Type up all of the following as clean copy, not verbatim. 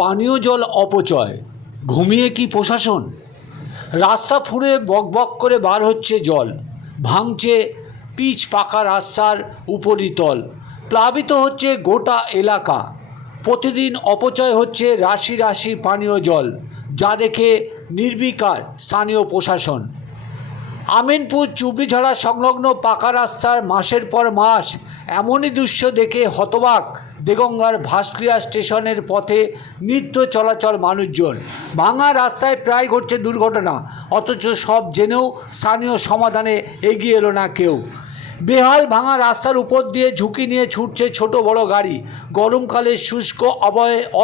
পানীয় জল অপচয়, ঘুমিয়ে কি প্রশাসন? রাস্তা ফুঁড়ে বকবক করে বার হচ্ছে জল, ভাঙছে পিচ পাকা রাস্তার উপরিতল, প্লাবিত হচ্ছে গোটা এলাকা। প্রতিদিন অপচয় হচ্ছে রাশি রাশি পানীয় জল, যা দেখে নির্বিকার স্থানীয় প্রশাসন। আমিনপুর চুবড়িঝাড়া সংলগ্ন পাকা রাস্তার মাসের পর মাস এমনই দৃশ্য দেখে হতবাক দেগঙ্গার ভাস্ক্রিয়া স্টেশনের পথে নিত্য চলাচল মানুষজন। ভাঙা রাস্তায় প্রায় ঘটছে দুর্ঘটনা, অথচ সব জেনেও স্থানীয় সমাধানে এগিয়ে এলো না কেউ। বেহাল ভাঙা রাস্তার উপর দিয়ে ঝুঁকি নিয়ে ছুটছে ছোট বড় গাড়ি। গরমকালে শুষ্ক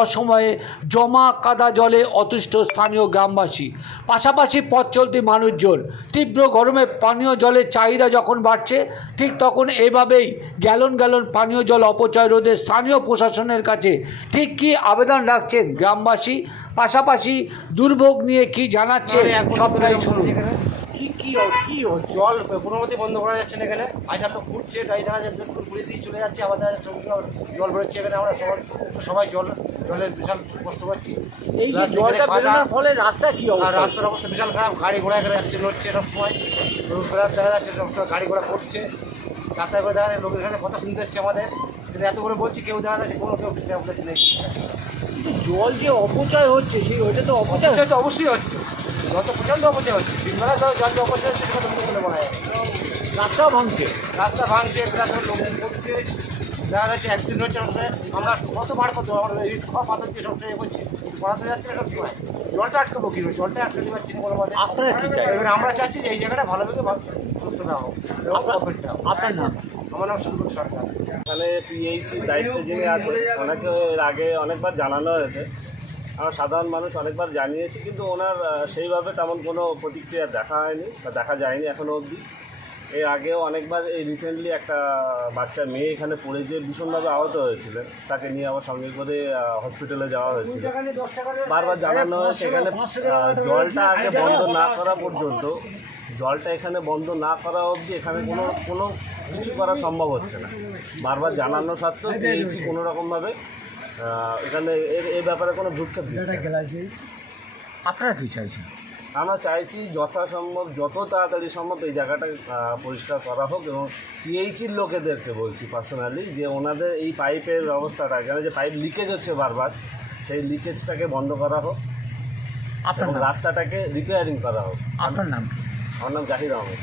অসময়ে জমা কাদা জলে অতুষ্ট স্থানীয় গ্রামবাসী, পাশাপাশি পথ চলতি মানুষজন। তীব্র গরমে পানীয় জলের চাহিদা যখন বাড়ছে, ঠিক তখন এভাবেই গ্যালন গ্যালন পানীয় জল অপচয় রোধে স্থানীয় প্রশাসনের কাছে ঠিক কী আবেদন রাখছেন গ্রামবাসী, পাশাপাশি দুর্ভোগ নিয়ে কি জানাচ্ছে সবটাই শুনুন। কি জল কোনো মতেই বন্ধ করা যাচ্ছে না এখানে। আজ আমরা ঘুরছে গাড়ি দেখা যাচ্ছে, ঘুরে দিয়ে চলে যাচ্ছে, আবার দেখা যাচ্ছে জল বেরোচ্ছে এখানে। আমরা সবাই জলের বিশাল কষ্ট পাচ্ছি। এই যে জলটা বেরোনোর ফলে রাস্তা কি অবস্থা? রাস্তার অবস্থা বিশাল খারাপ, গাড়ি ঘোড়া এখানে অ্যাক্সিডেন্ট হচ্ছে সব সময়। রাস্তা দেখা যাচ্ছে সব সময় গাড়ি ঘোড়া করছে, রাস্তায় করে দেখা যায় লোকের কাছে কথা শুনতে হচ্ছে আমাদের। কিন্তু এত করে বলছি, কেউ দেখা যাচ্ছে কোনো কেউ নেই। জল যে অপচয় হচ্ছে, সেই ওইটা তো অপচয় তো অবশ্যই হচ্ছে, জল তো প্রচণ্ড অপচয় হচ্ছে। দিনবেলা জল যে অপচয় হচ্ছে সেটা তো বলে বলা যায়। রাস্তাও ভাঙছে, প্রায় লোক করছে, দেখা যাচ্ছে অ্যাক্সিডেন্ট হচ্ছে সবসময়। আমরা কতবার আমরা এই সব পাথর দিয়ে সবসময় এ করছি, পড়াতে যাচ্ছে না সবসময়। জলটা আটকাবো কী হবে? জলটা আটকাতে পারছি না কোনো মতে। আপনারা কি চাই? এবার আমরা চাচ্ছি যে এই জায়গাটা ভালোভাবে সুস্থ না হোক। আপনার নাম? আমার নাম সুন্দর সরকার। এখানে পিএইচি দায়িত্বে যিনি আছে ওনাকে এর আগে অনেকবার জানানো হয়েছে, আমরা সাধারণ মানুষ অনেকবার জানিয়েছি, কিন্তু ওনার সেইভাবে তেমন কোনো প্রতিক্রিয়া দেখা হয়নি বা দেখা যায়নি এখনও অবধি। এর আগেও অনেকবার, এই রিসেন্টলি একটা বাচ্চা মেয়ে এখানে পড়ে যে ভীষণভাবে আহত হয়েছিলেন, তাকে নিয়ে আবার সঙ্গে করে হসপিটালে যাওয়া হয়েছিল। বারবার জানানো হয়েছে এখানে জলটা আগে বন্ধ না করা পর্যন্ত, জলটা এখানে বন্ধ না করা অবধি এখানে কোনো কিছু করা সম্ভব হচ্ছে না। বারবার জানানো সত্ত্বেও পেয়েছি কোনো রকমভাবে এখানে এই ব্যাপারে কোনো ভ্রুক্ষেপ দিচ্ছে না। আপনারা কি চাইছেন? আমরা চাইছি যথাসম্ভব যত তাড়াতাড়ি সম্ভব এই জায়গাটা পরিষ্কার করা হোক, এবং পিএইচির লোকেদেরকে বলছি পার্সোনালি যে ওনাদের এই পাইপের ব্যবস্থাটা, এখানে যে পাইপ লিকেজ হচ্ছে বারবার, সেই লিকেজটাকে বন্ধ করা হোক, আপনার রাস্তাটাকে রিপেয়ারিং করা হোক। আপনার নাম? আমার নাম জাহির আহমেদ।